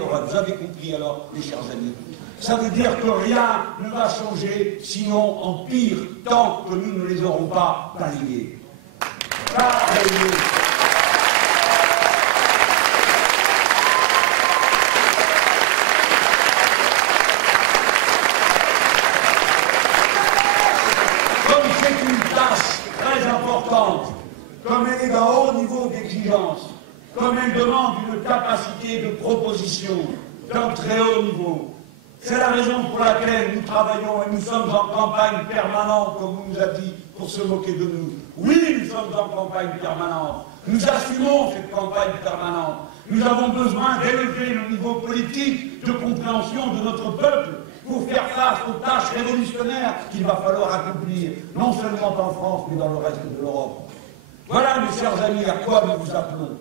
Vous avez compris alors, mes chers amis. Ça veut dire que rien ne va changer, sinon en pire, tant que nous ne les aurons pas balayés. Comme c'est une tâche très importante, comme elle est d'un haut niveau d'exigence, comme elle demande une capacité de proposition d'un très haut niveau. C'est la raison pour laquelle nous travaillons et nous sommes en campagne permanente, comme on nous a dit, pour se moquer de nous. Oui, nous sommes en campagne permanente. Nous assumons cette campagne permanente. Nous avons besoin d'élever le niveau politique de compréhension de notre peuple pour faire face aux tâches révolutionnaires qu'il va falloir accomplir, non seulement en France, mais dans le reste de l'Europe. Voilà, mes chers amis, à quoi nous vous appelons.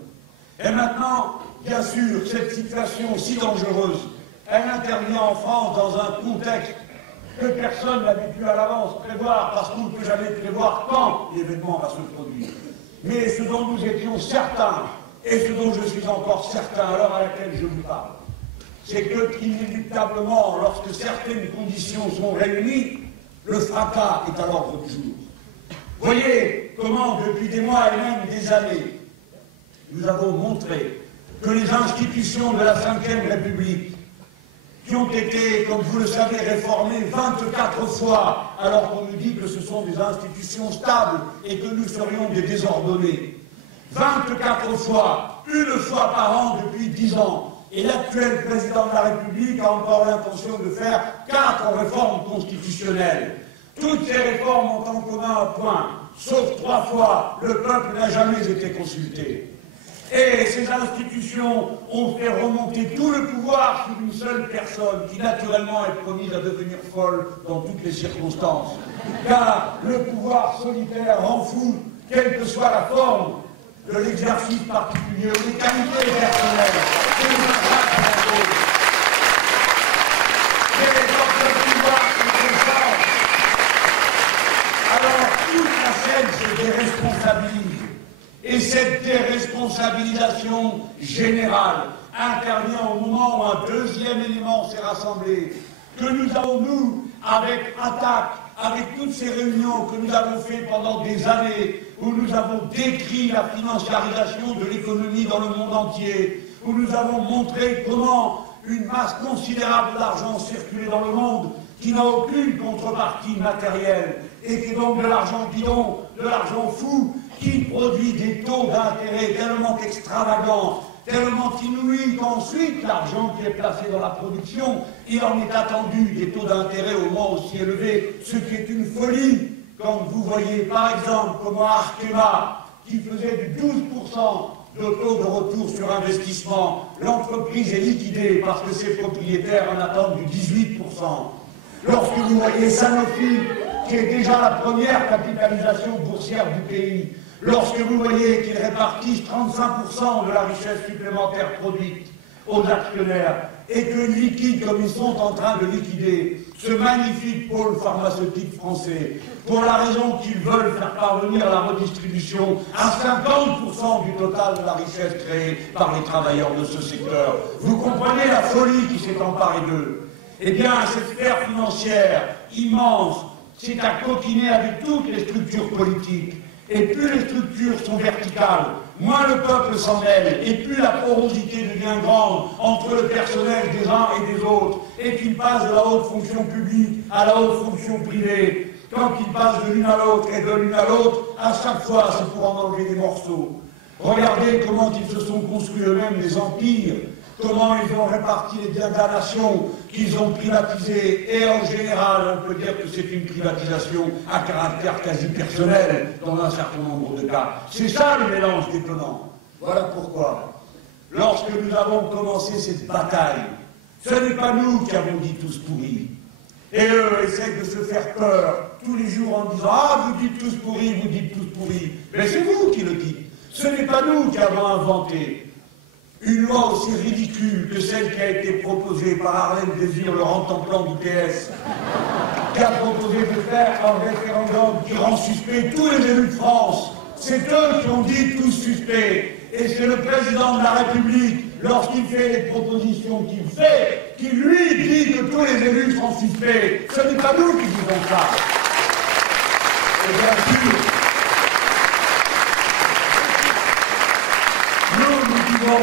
Et maintenant, bien sûr, cette situation si dangereuse, elle intervient en France dans un contexte que personne n'avait pu à l'avance prévoir, parce qu'on ne peut jamais prévoir quand l'événement va se produire. Mais ce dont nous étions certains, et ce dont je suis encore certain à l'heure à laquelle je vous parle, c'est que, inéluctablement, lorsque certaines conditions sont réunies, le fracas est à l'ordre du jour. Voyez comment, depuis des mois et même des années, nous avons montré que les institutions de la Ve République, qui ont été, comme vous le savez, réformées 24 fois, alors qu'on nous dit que ce sont des institutions stables et que nous serions des désordonnés. 24 fois, une fois par an depuis 10 ans. Et l'actuel président de la République a encore l'intention de faire 4 réformes constitutionnelles. Toutes ces réformes ont en commun un point, sauf 3 fois, le peuple n'a jamais été consulté. Et ces institutions ont fait remonter tout le pouvoir sur une seule personne qui naturellement est promise à devenir folle dans toutes les circonstances. Car le pouvoir solitaire rend fou, quelle que soit la forme de l'exercice particulier, les qualités personnelles, et les attaques de la cause. Mais quand le pouvoir se concentre, alors toute la scène se déresponsabilise. Et cette déresponsabilisation générale intervient au moment où un deuxième élément s'est rassemblé, que nous avons, nous, avec attaque, avec toutes ces réunions que nous avons fait pendant des années, où nous avons décrit la financiarisation de l'économie dans le monde entier, où nous avons montré comment une masse considérable d'argent circulait dans le monde, qui n'a aucune contrepartie matérielle, et qui est donc de l'argent bidon, de l'argent fou, qui produit des taux d'intérêt tellement extravagants, tellement inouïs, qu'ensuite l'argent qui est placé dans la production, il en est attendu des taux d'intérêt au moins aussi élevés, ce qui est une folie. Quand vous voyez par exemple comment Arkema, qui faisait du 12% de taux de retour sur investissement, l'entreprise est liquidée parce que ses propriétaires en attendent du 18%. Lorsque vous voyez Sanofi, qui est déjà la première capitalisation boursière du pays, lorsque vous voyez qu'ils répartissent 35% de la richesse supplémentaire produite aux actionnaires et que liquident comme ils sont en train de liquider ce magnifique pôle pharmaceutique français, pour la raison qu'ils veulent faire parvenir la redistribution à 50% du total de la richesse créée par les travailleurs de ce secteur. Vous comprenez la folie qui s'est emparée d'eux? Eh bien, cette sphère financière immense, c'est à coquiner avec toutes les structures politiques. Et plus les structures sont verticales, moins le peuple s'en mêle, et plus la porosité devient grande entre le personnel des uns et des autres, et qu'il passe de la haute fonction publique à la haute fonction privée. Quand il passe de l'une à l'autre et de l'une à l'autre, à chaque fois c'est pour en enlever des morceaux. Regardez comment ils se sont construits eux-mêmes des empires, comment ils ont réparti les biens de la nation, qu'ils ont privatisés, et en général, on peut dire que c'est une privatisation à caractère quasi personnel dans un certain nombre de cas. C'est ça le mélange détonnant. Voilà pourquoi, lorsque nous avons commencé cette bataille, ce n'est pas nous qui avons dit tous pourris. Et eux essaient de se faire peur tous les jours en disant « Ah, vous dites tous pourris, vous dites tous pourris ». Mais c'est vous qui le dites. Ce n'est pas nous qui avons inventé une loi aussi ridicule que celle qui a été proposée par Arlène Désir, le rentemplant du PS, qui a proposé de faire un référendum qui rend suspect tous les élus de France. C'est eux qui ont dit tous suspects. Et c'est le président de la République lorsqu'il fait les propositions qu'il fait, qui lui dit que tous les élus sont suspects. Ce n'est pas nous qui disons ça. Et bien sûr, nous disons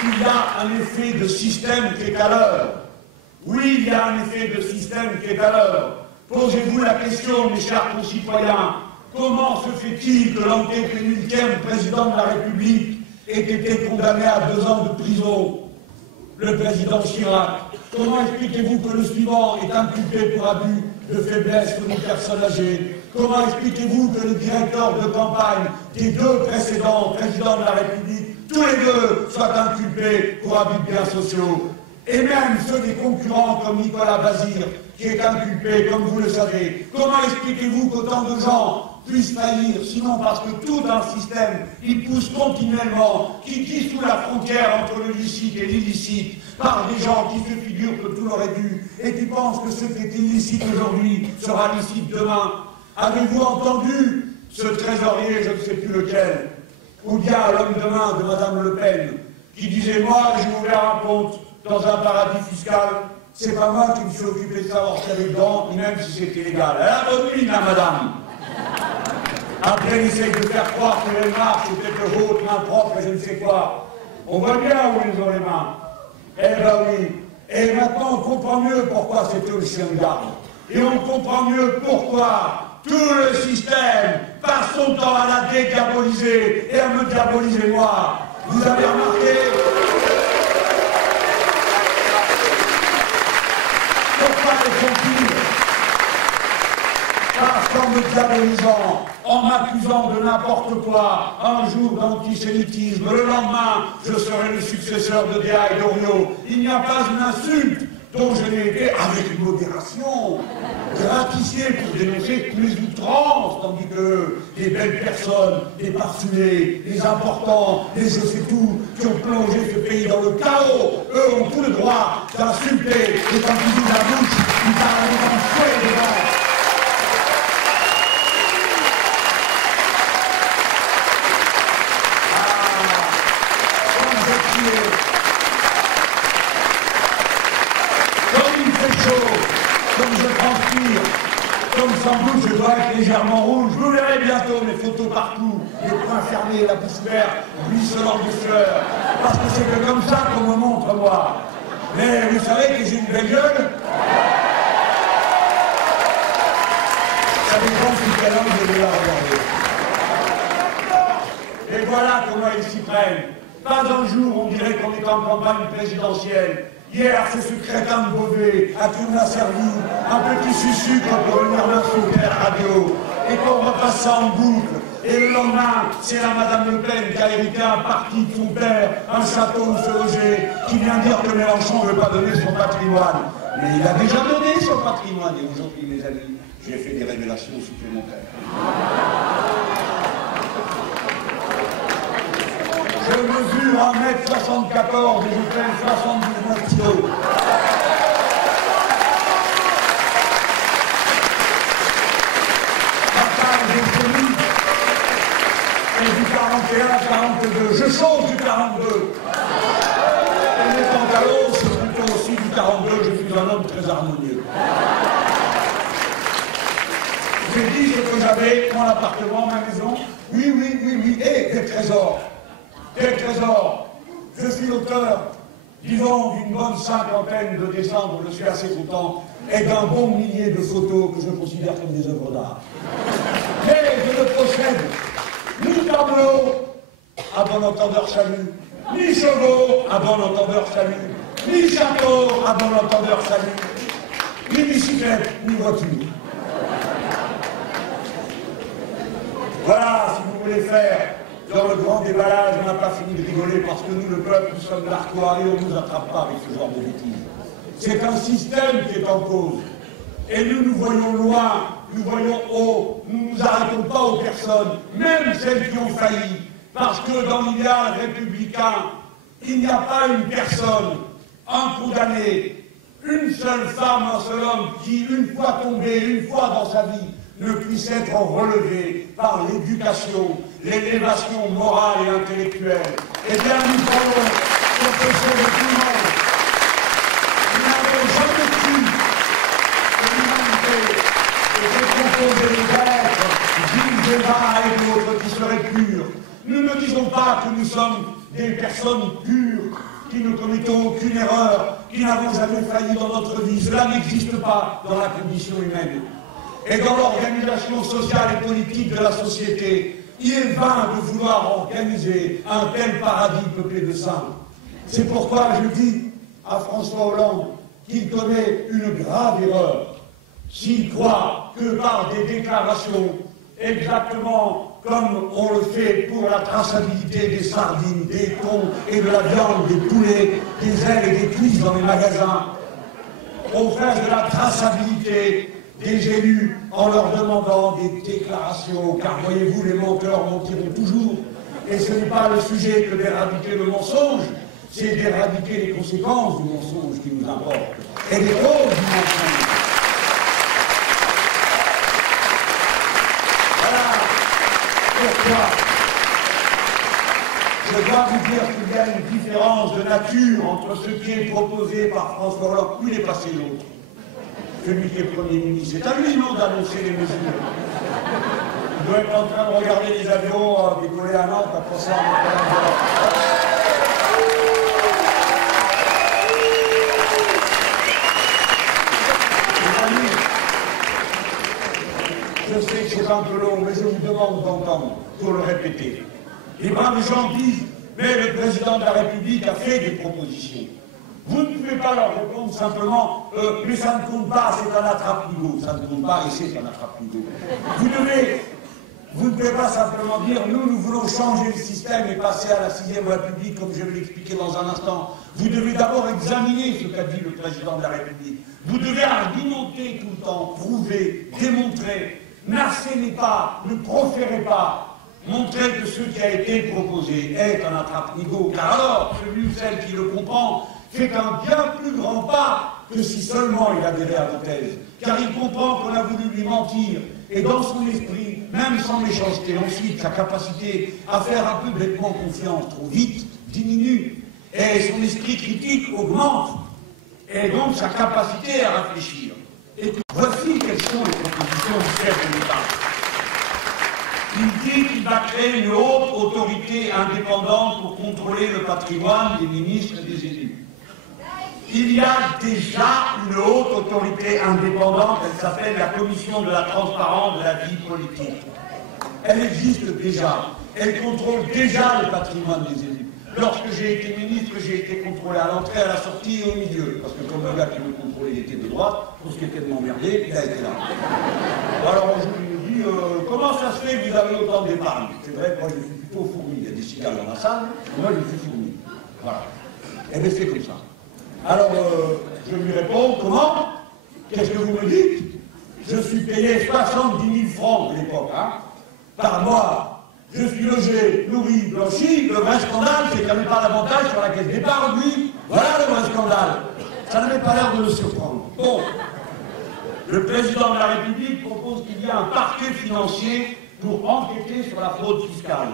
qu'il y a un effet de système qui est à l'heure. Oui, il y a un effet de système qui est à l'heure. Posez-vous la question, mes chers concitoyens, comment se fait-il que l'antépénultième président de la République ait été condamné à 2 ans de prison? Le président Chirac. Comment expliquez-vous que le suivant est inculpé pour abus de faiblesse pour une personne âgée? Comment expliquez-vous que le directeur de campagne des 2 précédents présidents de la République, tous les 2, soient inculpés pour abus de biens sociaux? Et même ceux des concurrents comme Nicolas Bazir, qui est inculpé, comme vous le savez. Comment expliquez-vous qu'autant de gens puissent faillir, sinon parce que tout un système, il pousse continuellement, qui sous la frontière entre le licite et l'illicite, par des gens qui se figurent que tout leur est dû, et qui pensent que ce qui est illicite aujourd'hui sera licite demain. Avez-vous entendu ce trésorier, je ne sais plus lequel, ou bien l'homme de main de Madame Le Pen, qui disait « Moi, j'ai ouvert un compte dans un paradis fiscal, c'est pas moi qui me suis occupé de savoir ce qu'il y avait dedans, ni même si c'était légal. » Elle a bonne là, madame. Après, il essaye de faire croire que les marches étaient de haute, main propre et je ne sais quoi. On voit bien où ils ont les mains. Eh ben oui. Et maintenant, on comprend mieux pourquoi c'était le chien de garde. Et on comprend mieux pourquoi tout le système passe son temps à la dédiaboliser et à me diaboliser moi. Vous avez remarqué? Pourquoi les font-ils? Parce qu'en me diabolisant, en m'accusant de n'importe quoi, un jour d'antisémitisme, le lendemain, je serai le successeur de Déa et d'Oriot. Il n'y a pas une insulte dont je n'ai été, avec une modération, gratifié pour dénoncer tous les outrances, tandis que les belles personnes, les parfumés, les importants, les je sais tout, qui ont plongé ce pays dans le chaos, eux ont tout le droit d'insulter, et quand ils ouvrent la bouche, ils parlent avec un fouet devant. Comme je transpire, comme sans doute je dois être légèrement rouge, vous verrez bientôt mes photos partout, les poings fermés, la bouche ouverte, ruisselant de sueur, parce que c'est que comme ça qu'on me montre moi. Mais vous savez que j'ai une belle gueule. Ça dépend si quel angle je vais la regarder. Et voilà comment ils s'y prennent. Pas un jour on dirait qu'on est en campagne présidentielle. Hier, c'est ce crétin de Beauvais à qui on a servi un petit sucre pour venir l'insulter à la radio et qu'on repasse ça en boucle. Et le lendemain, c'est la Madame Le Pen qui a hérité un parti de son père, un château où se loger, qui vient dire que Mélenchon ne veut pas donner son patrimoine. Mais il a déjà donné son patrimoine. Et aujourd'hui, mes amis, j'ai fait des révélations supplémentaires. Je mesure 1m74 et je pèse 79 kilos. Ma taille est connue. Et du 41 à 42. Je change du 42. Et mes pantalons, c'est plutôt aussi du 42. Je suis un homme très harmonieux. J'ai dit ce que j'avais, mon appartement, ma maison. Oui, oui, oui, oui. Et des trésors. Des trésors. Je suis l'auteur, disons, d'une bonne 50aine de décembre, je suis assez content, et d'un bon millier de photos que je considère comme des œuvres d'art. Mais je ne possède ni tableau, à bon entendeur salut, ni chevaux, à bon entendeur salut, ni château, à bon entendeur salut, ni bicyclette, ni voiture. Voilà, si vous voulez faire dans le grand déballage, on n'a pas fini de rigoler parce que nous, le peuple, nous sommes narquois et on ne nous attrape pas avec ce genre de bêtises. C'est un système qui est en cause. Et nous voyons loin, nous voyons haut, nous ne nous arrêtons pas aux personnes, même celles qui ont failli. Parce que dans l'idéal républicain, il n'y a pas une personne, un condamné, une seule femme, un seul homme qui, une fois tombé, une fois dans sa vie, ne puisse être relevé par l'éducation, l'élévation morale et intellectuelle. Eh bien, nous prenons professeur de tout le monde, qui n'avait jamais cru que l'humanité était composée d'êtres vifs et bas et d'autres qui seraient purs. Nous ne disons pas que nous sommes des personnes pures, qui ne commettons aucune erreur, qui n'avons jamais failli dans notre vie. Cela n'existe pas dans la condition humaine. Et dans l'organisation sociale et politique de la société, il est vain de vouloir organiser un tel paradis peuplé de saints. C'est pourquoi je dis à François Hollande qu'il commet une grave erreur s'il croit que par des déclarations exactement comme on le fait pour la traçabilité des sardines, des thons et de la viande, des poulets, des ailes et des cuisses dans les magasins, on fait de la traçabilité des élus en leur demandant des déclarations, car voyez-vous, les menteurs mentiront toujours, et ce n'est pas le sujet que d'éradiquer le mensonge, c'est d'éradiquer les conséquences du mensonge qui nous importent, et les causes du mensonge. Je dois vous dire qu'il y a une différence de nature entre ce qui est proposé par François Hollande. Où il est passé l'autre? Celui qui est Premier ministre. C'est à lui, non, d'annoncer les mesures. Il doit être en train de regarder les avions décoller à Nantes, après ça, je sais que c'est un peu long, mais je vous demande d'entendre pour le répéter. Les braves gens disent, mais le président de la République a fait des propositions. Vous ne pouvez pas leur répondre simplement, mais ça ne compte pas, c'est un attrape-nigo. Ça ne compte pas et c'est un attrape-nigo. Vous ne pouvez pas simplement dire, nous voulons changer le système et passer à la 6e République, comme je vais l'expliquer dans un instant. Vous devez d'abord examiner ce qu'a dit le président de la République. Vous devez argumenter tout le temps, prouver, démontrer. N'assénez pas, ne proférez pas, montrez que ce qui a été proposé est un attrape-nigo, car alors, celui ou celle qui le comprend fait un bien plus grand pas que si seulement il adhérait à vos thèses, car il comprend qu'on a voulu lui mentir, et dans son esprit, même sans méchanceté, ensuite, sa capacité à faire un peu bêtement confiance trop vite diminue, et son esprit critique augmente, et donc sa capacité à réfléchir. Et voici quelles sont les propositions du chef de l'État. Il dit qu'il va créer une haute autorité indépendante pour contrôler le patrimoine des ministres et des élus. Il y a déjà une haute autorité indépendante, elle s'appelle la Commission de la transparence de la vie politique. Elle existe déjà, elle contrôle déjà le patrimoine des élus. Lorsque j'ai été ministre, j'ai été contrôlé à l'entrée, à la sortie et au milieu. Parce que comme le gars qui me contrôlait, il était de droite, pour ce qui était de m'emmerder, il a été là. Alors un jour, il me dit, comment ça se fait que vous avez autant d'épargne? C'est vrai, moi je suis plutôt fourmi, il y a des cigales dans la salle, moi je suis fourmi. Voilà. Et bien c'est comme ça. Alors, je lui réponds, comment? Qu'est-ce que vous me dites? Je suis payé 70 000 francs de l'époque, hein, par mois. Je suis logé, nourri, blanchi. Le vrai scandale, c'est qu'il n'y avait pas d'avantage sur la caisse d'épargne, lui. Voilà le vrai scandale. Ça n'avait pas l'air de le surprendre. Bon. Le président de la République propose qu'il y ait un parquet financier pour enquêter sur la fraude fiscale.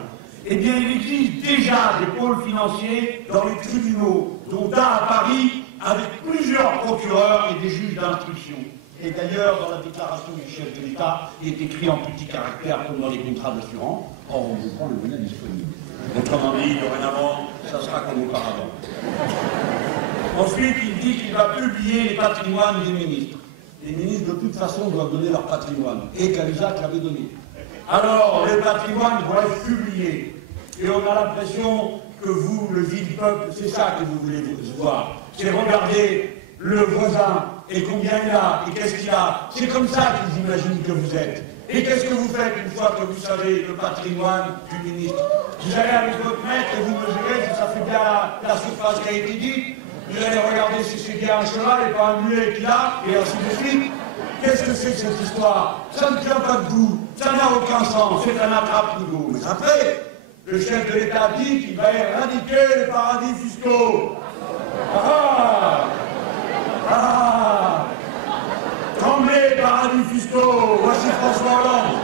Eh bien, il existe déjà des pôles financiers dans les tribunaux, dont un à Paris, avec plusieurs procureurs et des juges d'instruction. Et d'ailleurs, dans la déclaration du chef de l'État, il est écrit en petits caractères comme dans les contrats d'assurance. Or, on vous prend le moyen disponible. Autrement dit, dorénavant, ça sera comme auparavant. Ensuite, il dit qu'il va publier les patrimoines des ministres. Les ministres, de toute façon, doivent donner leur patrimoine. Et Cahuzac l'avait donné. Alors, les patrimoines vont être publiés. Et on a l'impression que vous, le vil peuple, c'est ça que vous voulez voir. C'est regarder le voisin, et combien il a, et qu'est-ce qu'il a. C'est comme ça qu'ils imaginent que vous êtes. Et qu'est-ce que vous faites une fois que vous savez le patrimoine du ministre? Vous allez avec votre maître et vous mesurez si ça fait bien la surface qui a été dite. Vous allez regarder si c'est bien un cheval et pas un mulet qu'il a, et ainsi de suite. Qu'est-ce que c'est que cette histoire? Ça ne tient pas debout, ça n'a aucun sens, c'est un attrape-nigo. Mais après, le chef de l'État dit qu'il va éradiquer les paradis fiscaux. Ah! Ah! Tremblez, paradis fiscaux, voici François Hollande.